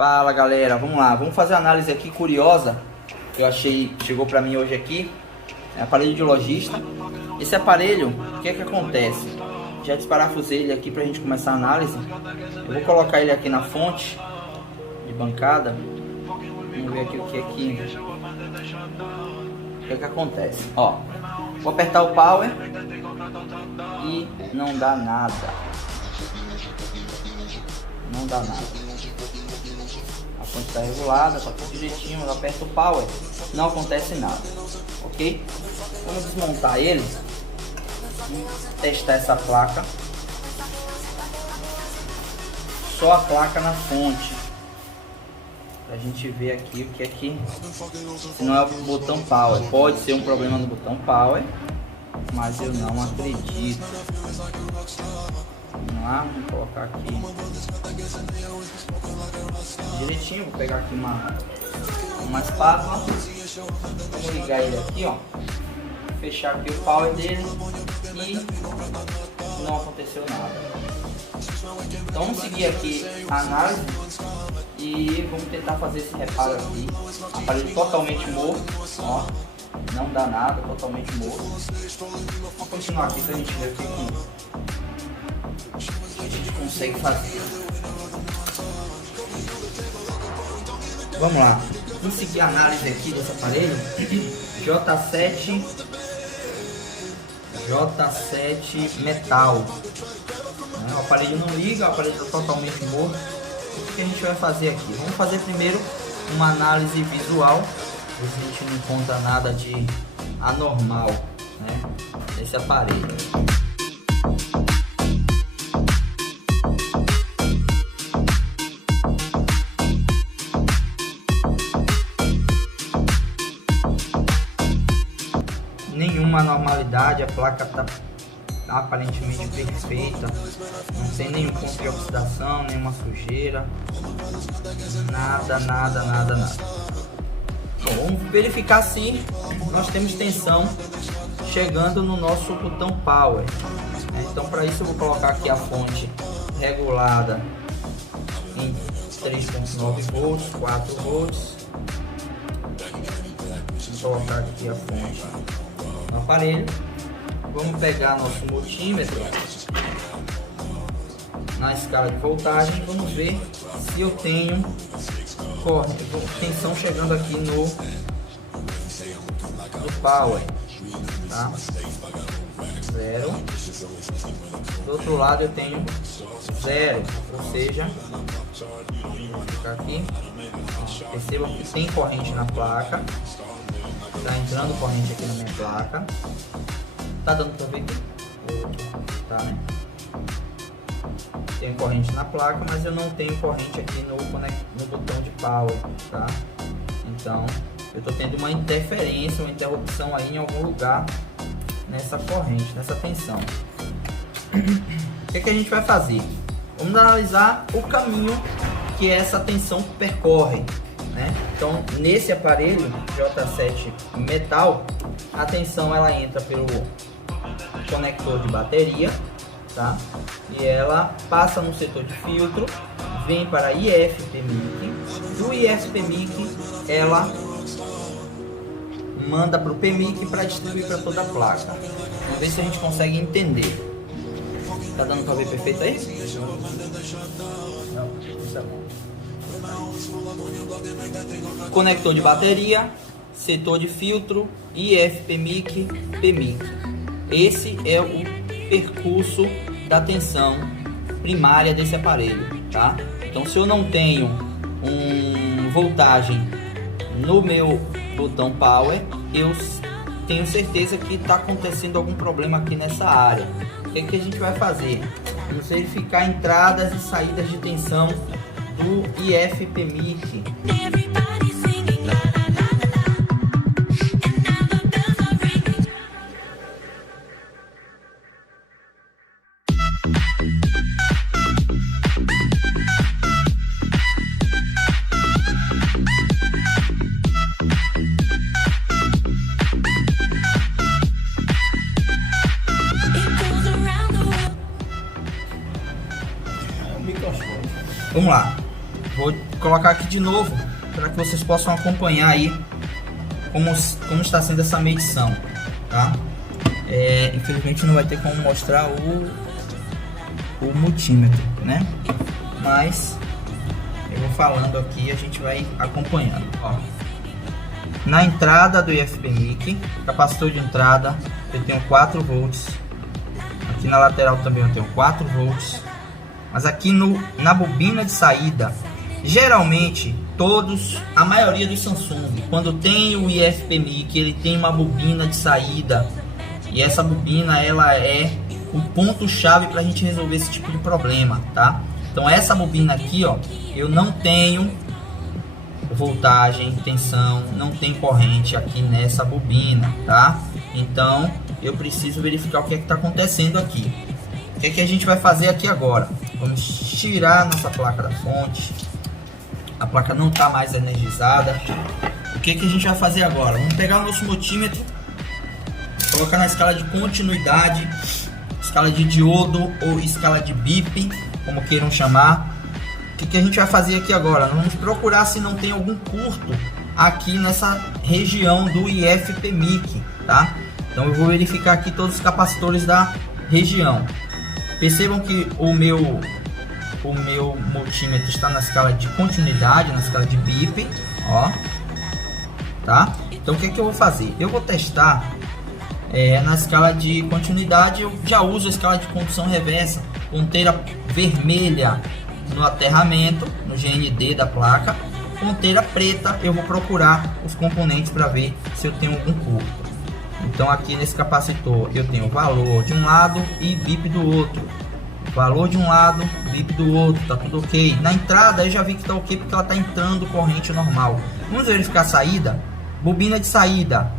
Fala galera, vamos lá, vamos fazer uma análise aqui curiosa que eu achei, chegou pra mim hoje aqui. É aparelho de lojista. Esse aparelho, o que é que acontece? Já desparafusei ele aqui pra gente começar a análise. Eu vou colocar ele aqui na fonte de bancada. Vamos ver aqui o que é que acontece. Ó, vou apertar o power e não dá nada. Não dá nada. A fonte está regulada, está tudo direitinho. Eu aperto o power, não acontece nada, ok? Vamos desmontar ele, testar essa placa. Só a placa na fonte, pra gente ver aqui o que é que, se não é o botão power. Pode ser um problema no botão power, mas eu não acredito. Vamos lá, vamos colocar aqui direitinho. Vou pegar aqui uma espátula, vamos ligar ele aqui, ó, fechar aqui o power dele e não aconteceu nada. Então vamos seguir aqui a análise e vamos tentar fazer esse reparo aqui. Aparelho totalmente morto, ó, não dá nada, totalmente morto. Vamos continuar aqui pra gente ver o que a gente consegue fazer. Vamos lá, vamos seguir a análise aqui desse aparelho. J7 metal. O aparelho não liga, o aparelho está totalmente morto. O que a gente vai fazer aqui? Vamos fazer primeiro uma análise visual, ver se a gente não encontra nada de anormal, né, nesse aparelho. Nenhuma anormalidade, a placa está aparentemente perfeita, não tem nenhum ponto de oxidação, nenhuma sujeira, nada. Bom, vamos verificar se nós temos tensão chegando no nosso botão power. Então, para isso eu vou colocar aqui a fonte regulada em 3.9 volts, 4 volts. Vou colocar aqui a fonte no aparelho. Vamos pegar nosso multímetro na escala de voltagem. Vamos ver se eu tenho tensão chegando aqui no power, tá? 0. Do outro lado eu tenho 0, ou seja, vou ficar aqui. Perceba que tem corrente na placa. Está entrando corrente aqui na minha placa. Tá dando pra ver aqui? Tá, né? Tem corrente na placa, mas eu não tenho corrente aqui no botão de power, tá? Então eu tô tendo uma interferência, uma interrupção aí em algum lugar nessa corrente, nessa tensão. O que a gente vai fazer? Vamos analisar o caminho que essa tensão percorre, né? Então, nesse aparelho J7 metal, a tensão ela entra pelo conector de bateria, tá? E ela passa no setor de filtro, vem para IF-PMIC. Do IF-PMIC ela manda para o PMIC para distribuir para toda a placa. Vamos ver se a gente consegue entender. Tá dando para ver perfeito aí? Não, tá bom. Conector de bateria, setor de filtro, IF-PMIC, PMIC. Esse é o percurso da tensão primária desse aparelho, tá? Então, se eu não tenho voltagem no meu botão power, eu tenho certeza que está acontecendo algum problema aqui nessa área. O que a gente vai fazer? Vamos verificar entradas e saídas de tensão do IF-PMIC. Vamos lá, vou colocar aqui de novo para que vocês possam acompanhar aí como está sendo essa medição, tá? Infelizmente não vai ter como mostrar o multímetro, né? Mas eu vou falando aqui e a gente vai acompanhando. Ó, na entrada do IFPMIC, capacitor de entrada, eu tenho 4 volts. Aqui na lateral também eu tenho 4 volts. Mas aqui na bobina de saída, geralmente a maioria dos Samsung, quando tem o IFPMIC, ele tem uma bobina de saída. E essa bobina, ela é o ponto-chave para a gente resolver esse tipo de problema, tá? Então essa bobina aqui, ó, eu não tenho voltagem, tensão, não tem corrente aqui nessa bobina, tá? Então eu preciso verificar o que é que está acontecendo aqui. O que é que a gente vai fazer aqui agora? Vamos tirar nossa placa da fonte. A placa não está mais energizada. O que é que a gente vai fazer agora? Vamos pegar o nosso multímetro, colocar na escala de continuidade, escala de diodo ou escala de BIP, como queiram chamar. O que a gente vai fazer aqui agora? Vamos procurar se não tem algum curto aqui nessa região do IFPMIC, tá? Então eu vou verificar aqui todos os capacitores da região. Percebam que o meu multímetro está na escala de continuidade, na escala de BIP, ó, tá? Então o que eu vou fazer? Eu vou testar na escala de continuidade. Eu já uso a escala de condução reversa, ponteira vermelha no aterramento, no GND da placa, ponteira preta. Eu vou procurar os componentes para ver se eu tenho algum curto. Então aqui nesse capacitor eu tenho valor de um lado e BIP do outro, valor de um lado, BIP do outro, tá tudo ok. Na entrada eu já vi que tá ok porque ela tá entrando corrente normal. Vamos verificar a saída. Bobina de saída,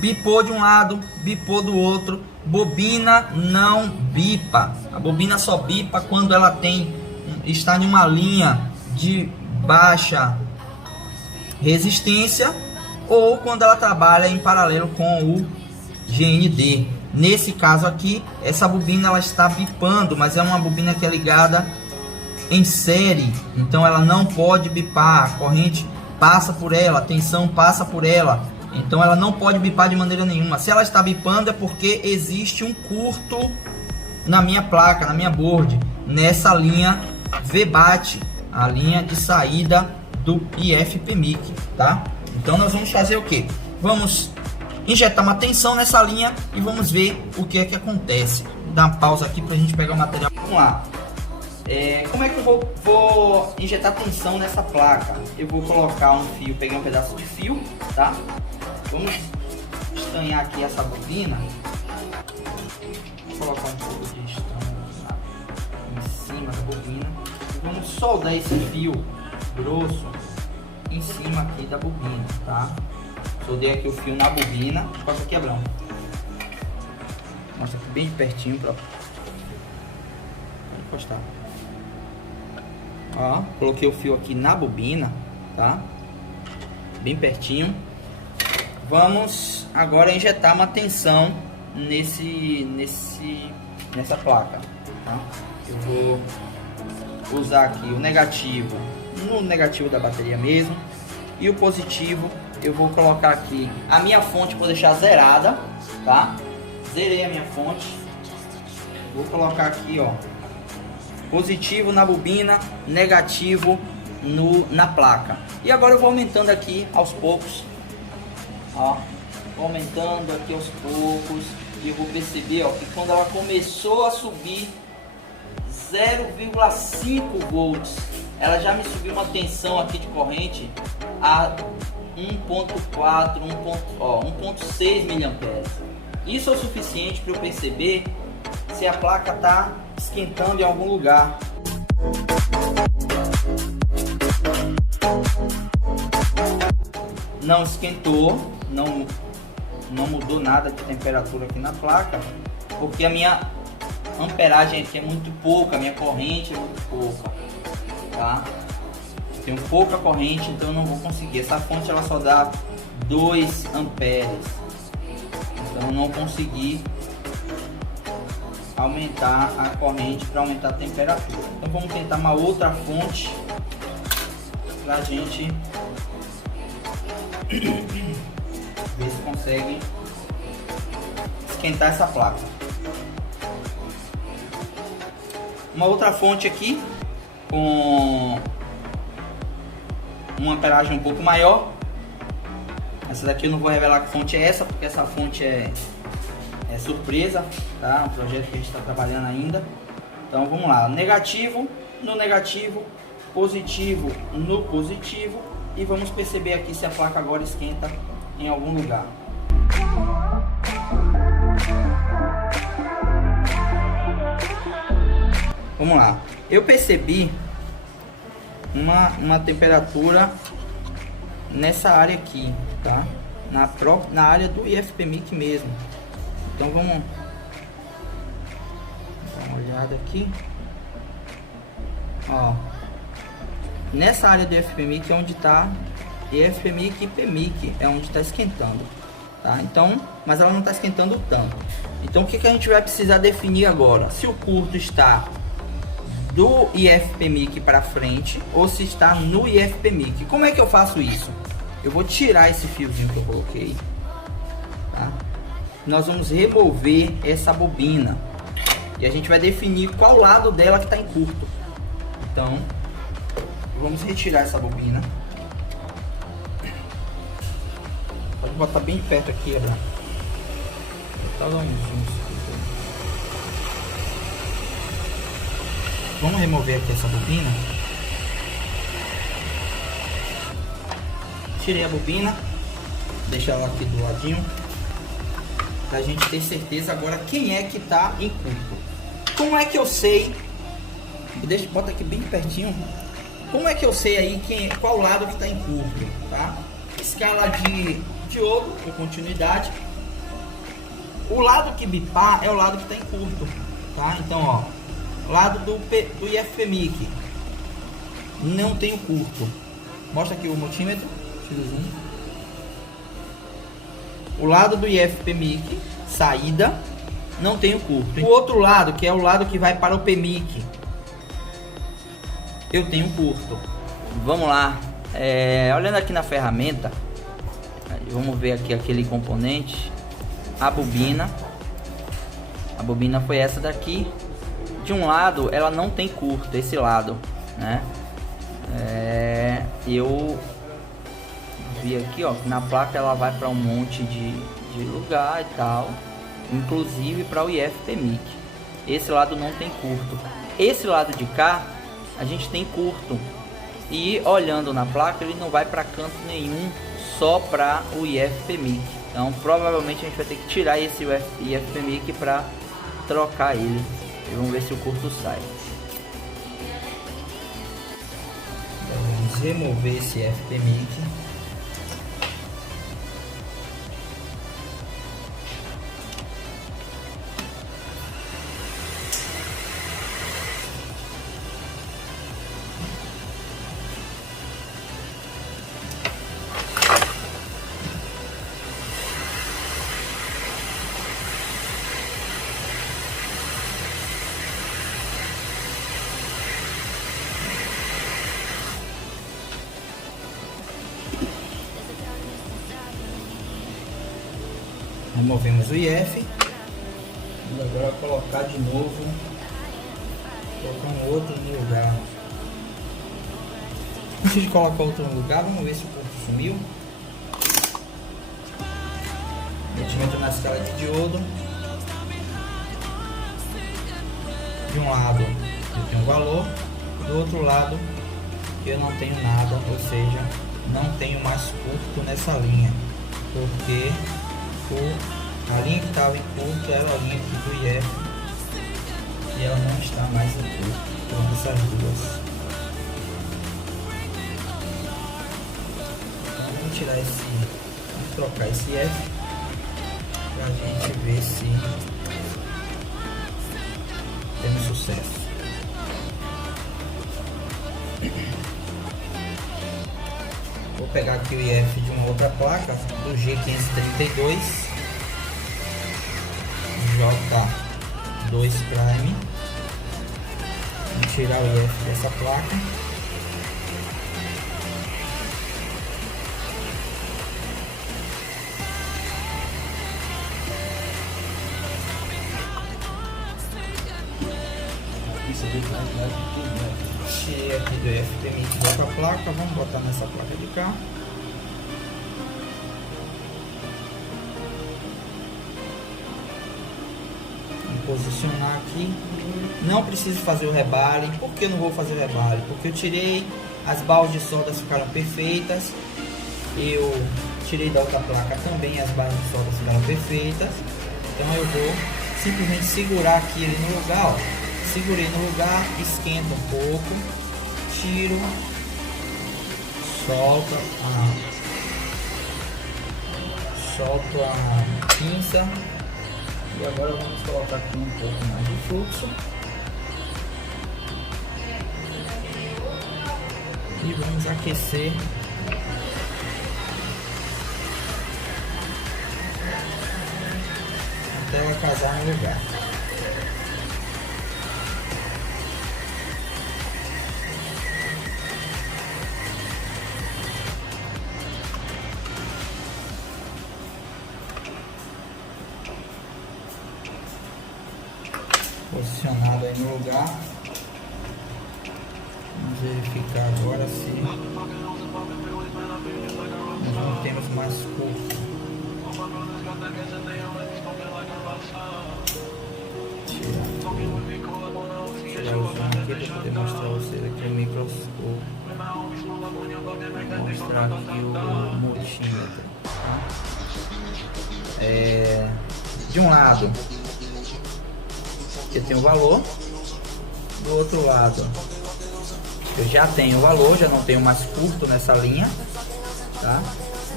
bipou de um lado, bipou do outro. Bobina não bipa. A bobina só bipa quando ela está em uma linha de baixa resistência ou quando ela trabalha em paralelo com o GND. Nesse caso aqui, essa bobina ela está bipando, mas é uma bobina que é ligada em série, então ela não pode bipar. A corrente passa por ela, a tensão passa por ela, então ela não pode bipar de maneira nenhuma. Se ela está bipando é porque existe um curto na minha placa, na minha board, nessa linha VBAT, a linha de saída do IFPMIC, tá? Então nós vamos fazer o que? Vamos injetar uma tensão nessa linha e vamos ver o que é que acontece. Vou dar uma pausa aqui para a gente pegar o material. Vamos lá. Como é que eu vou injetar tensão nessa placa? Eu vou colocar um fio, peguei um pedaço de fio, tá? Vamos estanhar aqui essa bobina. Vou colocar um pouco de estanho em cima da bobina. E vamos soldar esse fio grosso em cima aqui da bobina, tá? Soldei aqui o fio na bobina. Passa aqui, Abrão. Mostra aqui bem de pertinho pra encostar. Ó, coloquei o fio aqui na bobina, tá? Bem pertinho. Vamos agora injetar uma tensão nessa placa, tá? Eu vou usar aqui o negativo no negativo da bateria mesmo, e o positivo eu vou colocar aqui a minha fonte, vou deixar zerada, tá? Zerei a minha fonte. Vou colocar aqui, ó, positivo na bobina, negativo na placa. E agora eu vou aumentando aqui aos poucos, ó, vou aumentando aqui aos poucos, e eu vou perceber, ó, que quando ela começou a subir 0,5 volts, ela já me subiu uma tensão aqui de corrente a 1.4, 1.6 mA. Isso é o suficiente para eu perceber se a placa está esquentando em algum lugar. Não esquentou, não mudou nada de temperatura aqui na placa, porque a minha amperagem aqui é muito pouca, a minha corrente é muito pouca, tá? Tenho pouca corrente, então eu não vou conseguir. Essa fonte ela só dá 2 amperes, então eu não consegui aumentar a corrente para aumentar a temperatura. Então vamos tentar uma outra fonte pra gente ver se consegue esquentar essa placa. Uma outra fonte aqui com uma amperagem um pouco maior. Essa daqui eu não vou revelar que fonte é essa, porque essa fonte é surpresa, tá? Um projeto que a gente está trabalhando ainda. Então vamos lá, negativo no negativo, positivo no positivo, e vamos perceber aqui se a placa agora esquenta em algum lugar. Vamos lá, eu percebi uma temperatura nessa área aqui, tá? Na área do IFPMIC mesmo. Então vamos dar uma olhada aqui. Ó, nessa área do IFPMIC é onde está IFPMIC e PMIC, é onde está esquentando, tá? Então, mas ela não está esquentando tanto. Então o que a gente vai precisar definir agora? Se o curto está do IFPMIC para frente ou se está no IFPMIC. Como é que eu faço isso? Eu vou tirar esse fiozinho que eu coloquei, tá? Nós vamos remover essa bobina e a gente vai definir qual lado dela que está em curto. Então, vamos retirar essa bobina. Pode botar bem perto aqui, Abraão. Vamos remover aqui essa bobina. Tirei a bobina, deixa ela aqui do ladinho, pra gente ter certeza agora quem é que tá em curto. Como é que eu sei? Bota aqui bem pertinho. Como é que eu sei aí qual lado que tá em curto, tá? Escala de diodo com continuidade. O lado que bipar é o lado que tá em curto, tá? Então, ó, lado do IFPMIC não tem o curto. Mostra aqui o multímetro. O lado do IFPMIC, saída, não tem o curto. O outro lado, que é o lado que vai para o PMIC, eu tenho curto. Vamos lá, olhando aqui na ferramenta, vamos ver aqui aquele componente, a bobina. A bobina foi essa daqui. De um lado ela não tem curto, esse lado, né? Eu vi aqui, ó, na placa ela vai para um monte de lugar e tal, inclusive para o IFPMIC. Esse lado não tem curto. Esse lado de cá a gente tem curto, e olhando na placa ele não vai para canto nenhum, só para o IFPMIC. Então provavelmente a gente vai ter que tirar esse IFPMIC para trocar ele, e vamos ver se o curto sai. Vamos remover esse IFPMIC. Removemos o IF e agora colocar de novo, colocar um outro no lugar. Antes de colocar outro no lugar, vamos ver se o curto sumiu. Metimento na escala de diodo. De um lado eu tenho um valor, do outro lado eu não tenho nada, ou seja, não tenho mais curto nessa linha, porque a linha que estava em curto era a linha aqui do IF e ela não está mais em curto. Então essas duas. Então vamos tirar vamos trocar esse IF para a gente ver se temos sucesso. Vou pegar aqui o IF de uma outra placa, do G532 J2 Prime. Vou tirar o IF dessa placa. Tirei aqui do IFPMIC da outra placa, vamos botar nessa placa de cá. Vou posicionar aqui. Não preciso fazer o rebale. Por que eu não vou fazer o rebale? Porque eu tirei, as balas de solda ficaram perfeitas. Eu tirei da outra placa também, as balas de solda ficaram perfeitas. Então eu vou simplesmente segurar aqui ele no lugar, ó. Segurei no lugar, esquenta um pouco, tiro, solta a pinça. E agora vamos colocar aqui um pouco mais de fluxo. E vamos aquecer até ela casar no lugar. Posicionado aí no lugar. Vamos verificar agora se nós não temos mais curto. Tirar o zoom aqui para poder mostrar a vocês aqui o microscópio. Vou mostrar aqui o multímetro. De um lado eu tenho o valor, do outro lado eu já tenho o valor, já não tenho mais curto nessa linha, tá?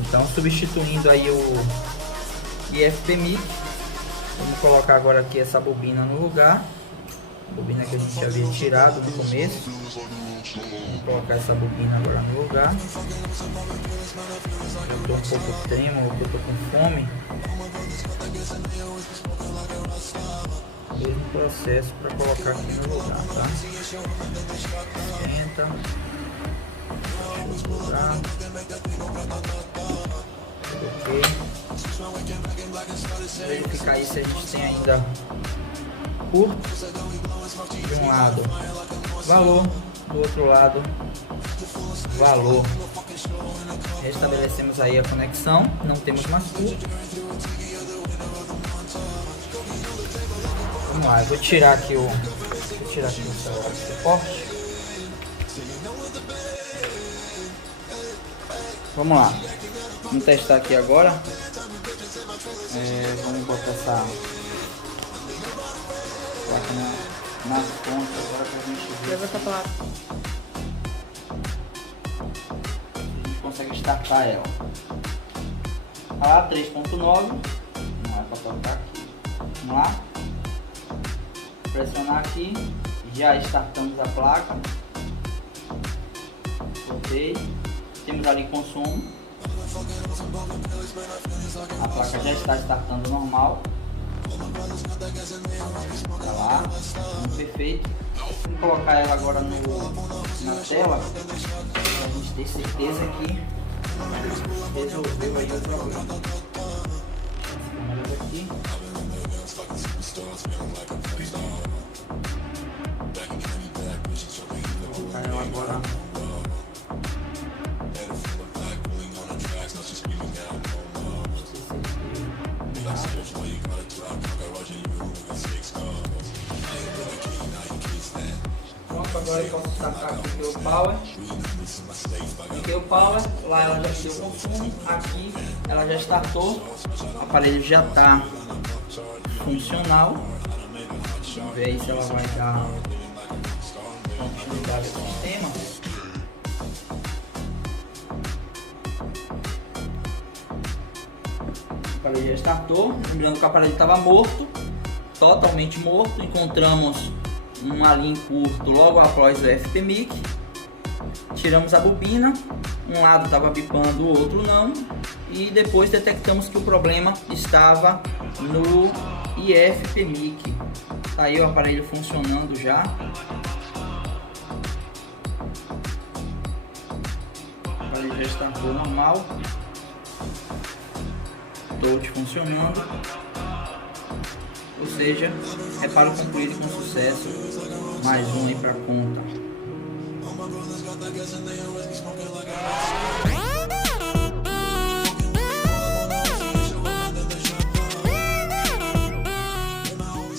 Então substituindo aí o IFPMIC, vamos colocar agora aqui essa bobina no lugar, a bobina que a gente havia tirado no começo. Vamos colocar essa bobina agora no lugar. Eu estou um pouco trêmulo, porque eu estou com fome. Mesmo processo para colocar aqui no lugar, tá? Esquenta. Lugar. Ok. Verificar aí se a gente tem ainda curto. De um lado valor, do outro lado valor. Restabelecemos aí a conexão, não temos mais curto. Vamos lá, eu vou tirar aqui o celular de suporte. Vamos lá, vamos testar aqui agora. Vamos botar essa placa nas pontas agora pra gente ver. Leva essa placa. A gente consegue startar ela. A 3.9. Não é para tocar aqui. Vamos lá. Pressionar aqui. Já startamos a placa. Ok. Temos ali consumo. A placa já está startando normal. Tá lá, perfeito. Vamos colocar ela agora na tela para a gente ter certeza que resolveu aí o problema. Câmeras aqui. Vou colocar ela agora. Pronto, agora eu posso sacar aqui o power. Aqui o power, lá ela já tem o consumo, aqui ela já startou, o aparelho já está funcional. Vamos ver aí se ela vai dar continuidade ao sistema. O aparelho já startou, lembrando que o aparelho estava morto, totalmente morto. Encontramos uma linha curto logo após o IFPMIC, tiramos a bobina, um lado estava bipando, o outro não, e depois detectamos que o problema estava no IFPMIC. Tá aí o aparelho funcionando já. O aparelho já startou normal, touch funcionando. Ou seja, reparo concluído com sucesso. Mais um aí para conta.